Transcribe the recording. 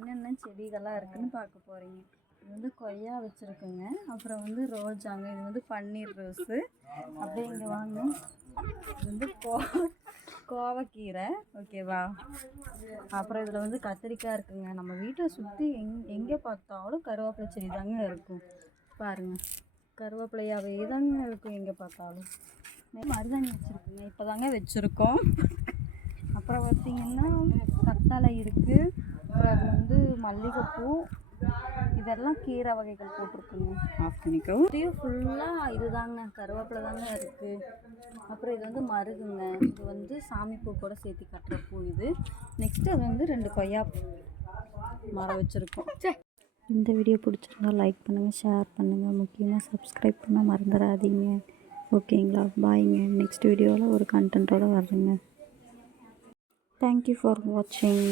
என்னென்ன செடிகள்லாம் இருக்குதுன்னு பார்க்க போகிறீங்க. இது வந்து கொய்யா வச்சுருக்குங்க. அப்புறம் வந்து ரோஜாங்க. இது வந்து பன்னீர் ரோஸு. அப்படியே இங்கே வாங்க. இது வந்து கோவக்கீரை, ஓகேவா. அப்புறம் இதில் வந்து கத்திரிக்காய் இருக்குங்க. நம்ம வீட்டை சுற்றி எங்கே பார்த்தாலும் கருவேப்பிலை செடி தாங்க இருக்கும். பாருங்கள், கருவேப்பிலையாவே தாங்க இருக்கும் எங்கே பார்த்தாலும். மருதாணி வச்சுருக்குங்க, இப்போ தாங்க வச்சுருக்கோம். அப்புறம் பார்த்திங்கன்னா கத்தாழை இருக்குது. அப்புறம் அது வந்து மல்லிகைப்பூ, இதெல்லாம் கீரை வகைகள் போட்டிருக்குங்க. ஆஃப் பண்ணிக்கவும் ஃபுல்லாக இது தாங்க, கருவேப்பிலை தாங்க இருக்குது. அப்புறம் இது வந்து மருகுங்க. இது வந்து சாமி பூ கூட சேர்த்து கட்டுற பூ இது. நெக்ஸ்ட்டு அது வந்து 2 கொய்யா மரம் வச்சுருக்கோம். இந்த வீடியோ பிடிச்சிருந்தா லைக் பண்ணுங்கள், ஷேர் பண்ணுங்கள், முக்கியமாக சப்ஸ்கிரைப் பண்ண மறந்துடாதீங்க. ஓகேங்களா, பாய்ங்க. நெக்ஸ்ட் வீடியோவில் ஒரு கண்டென்ட்டோடு வர்றேங்க. தேங்க்யூ ஃபார் வாட்சிங்.